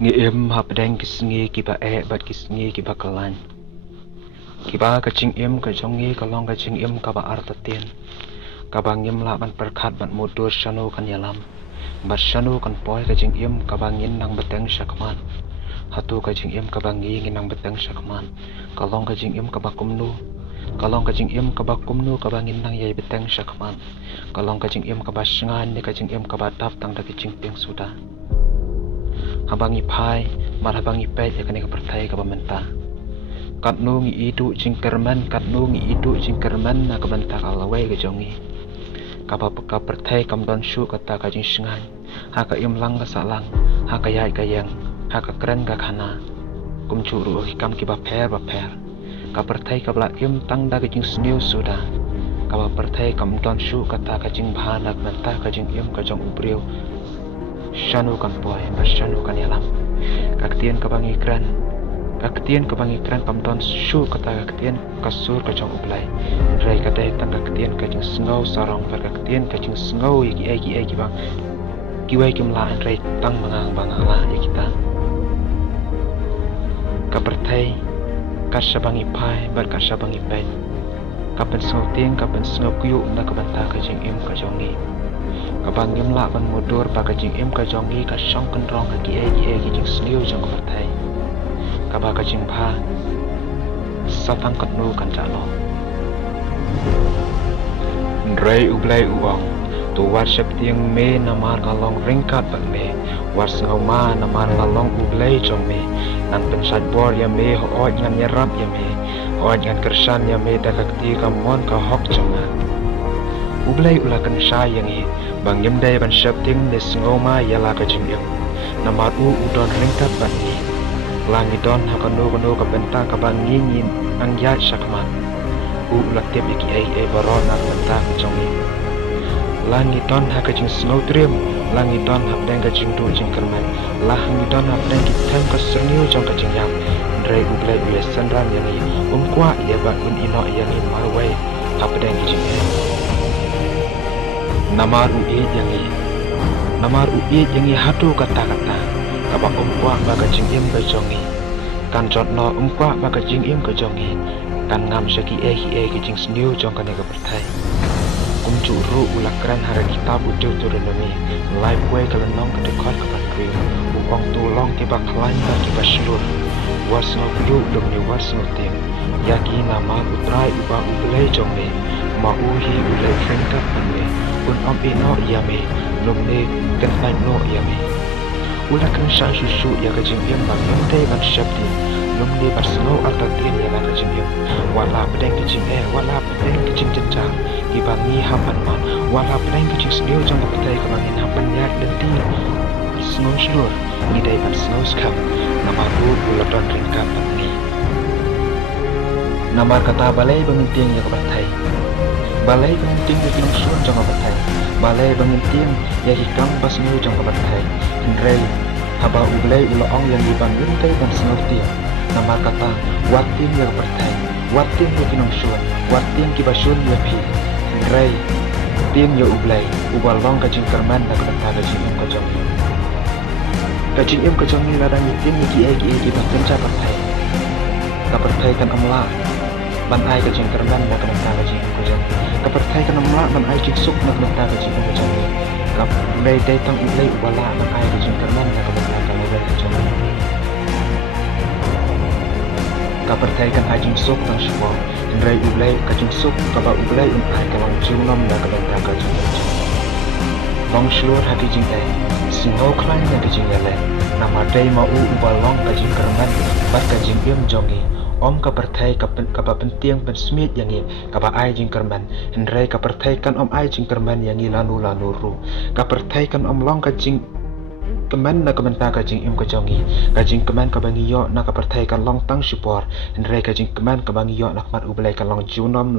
Ngi em hap deng kisngi kiba bat kisngi kiba kalan. Kiba kacing em kajongi kalong kacing em kaba artatien. Kaba ngim la ban perkat ban mudur shanu kan yalam. Bat shanu kan poi kacing em kaba ngin nang beteng syakman. Hatu kacing em kaba ngin nang beteng syakman. Kalong kacing em kaba kumnu. Kalong kacing em kaba kumnu kaba ngin nang yai beteng syakman. Kalong kacing em kaba shengan ni kacing em kaba tap tang da kacing peng sudah. Habangi pai, mar habangi pet ya kani kapertai ka pamenta. Kat nu ngi idu jingkerman, kat nu ngi idu jingkerman na kabenta kalawai ka jongi. Kapa kapertai kam don shu kata ka jing shingan. Ha ka im lang ka salang, ha ka yai ka yang, ha ka kren ka khana. Kum chu ru kam ki ba per. Kapertai ka bla im tang da ka jing sniu sudah. Kapa pertai kam don shu kata ka jing bhana kabenta ka jing im ka jong ubriu. Shanu kan poi, shanu kan yalam. Kaktian kabangi kran kam don shu kata kaktian kasur ka jong ublai. Rai kadai tang kaktian ka jing sngau sarong per kaktian ka jing sngau iki bang. Kiwai kim la rai tang mangang la ya kita. Kapertai kasabangi pai bar kasabangi pen. Kapen sngau tiang kapen sngau kuyu na kabanta ka jing im ka jongi. Kabang ngim la ban mudur pa ka jing im ka jongi ka shong kan rong ka ki jing sniu jong kapertai. Kaba ka jing pha satang kat nu kan jalo. Ndrai ublai uang tu war shep tiang me namar kalong ringkat bak me war sngau ma namar kalong ublai jong me nan pensat bor ya me ho oj ngan nyerap ya me oj ngan kersan ya me da kakti ka mon ka hok jonga. Ublai ulakan sayangi bang yem dai ban shep ting ne sngau ma ya la ka jing im namar udon ringkat ban ni langi don hakanu ka benta ka bang ngin ang ya shakman ulak tep iki baron ang benta ka jongi langi don haka jing sngau trim langi don hap deng ka jing du jing kerman langi don hap deng ki tem ka serniu jong ka jing yam ndrai ublai ule sandran yangi kwa ya ba un ino yangi marwai hap deng ki jing Namar uid yangi hatu kata-kata kabang kwa baga jing im ka jongi kan jot no kwa baga jing im ka jongi kan ngam syaki ki jing sniu jong ka nega pertai kum chu ru ulak kran hara kitab udu turunami live way kalenong ka dekot ka patri upong tulong ki bak lain ka ki baslur was no kudu dum ni was no tim yaki nama utrai uba ublai jongi ma uhi ulai ringkat panme un om ino yame lumne kan pan no yame ulakan shan susu ya ka jing yam bang yam dai ban shapti lumne basno artatin ya la ka jing yam wala pedeng ka jing wala pedeng ka jing jenja ki bang ni hapan man wala pedeng ka jing sniu jong ka petai ka bangin hapan yak denti snow slur ni dai ban snow skap nama ru ulakan ringkat panni nama kata balai banginting ya ka petai balai banginting ya kinong sun jong ka petai balai banginting ya hikam pasnu jong ka petai ndrei haba ublai uloong yang dibangin tay ban snow tiang nama kata watin ya ka petai watin ya kinong sun watin ki basun ya pi ndrei tim ya ublai ubalong ka jing kerman na ka petai ka jing ka jong ka jing ka jong ni ladang tim ki ban penca petai ka petai kan amla ban ai ka jing kerman na ka petai ka jing ka jong ka petai kan amla ban ai jing suk na ka petai ka jing ka jong ka ndrei dai tang ublai ubala ban ai ka jing kerman na ka petai ka ublai ka jong ka petai kan ai jing suk tang shwa ndrei ublai ka jing suk ka ba ublai ai ka lang jing nom na ka petai ka jing ka jong long slur hati jing dai singau klain na ka jing yale nama dai ma ubalong ka jing kerman bat ka jing yam jongi om ka pertai ka ba penting pen smith yangi ka ba ai jing kerman ndrei ka pertai kan om ai jing kerman yangi lanu ru ka pertai kan om long ka jing keman na kamenta ka jing im ka jongi ka jing keman ka bangi yo na ka pertai kan long tang support ndrei ka jing keman ka bangi yo na mat ublai kan long junom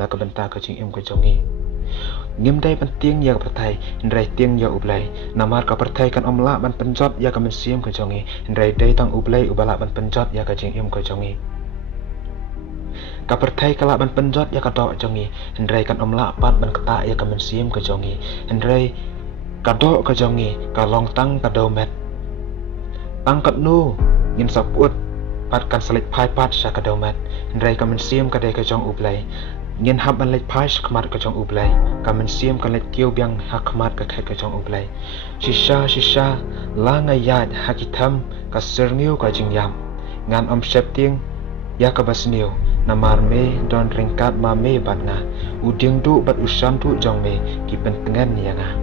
na ka benta ka jing im ka jongi ngim dai penting ya ka pertai ndrei tiang ya ublai namar ka pertai kan om la ban penjot ya ka mensiam ka jongi ndrei dai tang ublai ubala ban penjot ya ka jing im ka jongi ka pertai kala ban penjot ya ka dok jongi ndrei kan om la pat ban kata ya ka mensiam ka jongi ndrei ka dok ka jongi ka long tang ka domet Angkat nu, ngin saput, pat kan salik pai pat sya kadomat, ndrai ka mensiam ka dai ka jong ublai, ngin hab an lek pai khmat ka jong ublai, ka mensiam ka lek kiu biang hakmat ka khat ka jong ublai. Shisha, la ngayad hakitam ka serniu ka jingyam, ngan om septing ya ka basniu, namar me don ringkat ma me bat nga, uding du bat usam tu jong me, ki pentengan ya nga.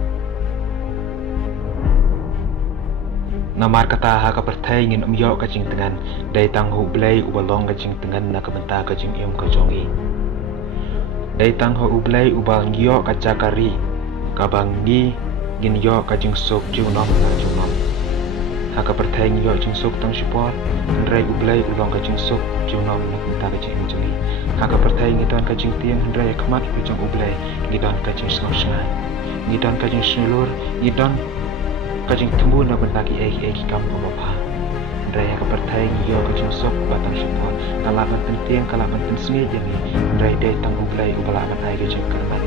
Namar kata ha ka perthai ngin yo ka jing tengan dai tang hu blai ubalong ka jing tengan na ka benta ka jing ka jongi dai tang ho ublai ubal yo ka jakari ka bangi ngin yo ka jing sok ju nom na ju nom ha ka perthai yo jing sok tang support rai ublai ulong ka jing sok ju nom na benta ka jing jongi ha ka perthai ngi don ka jing tiang rai khmat ka jing ublai ngi don ka jing snor snai ngi don ka jing snulur ngi don kajing temu na bentaki eki kampung apa raya ka perthai ngiyo kajing sok batang support kalaban penting kalaban pensengi jeni rai dai tang ublai ubala ban ai kajing karman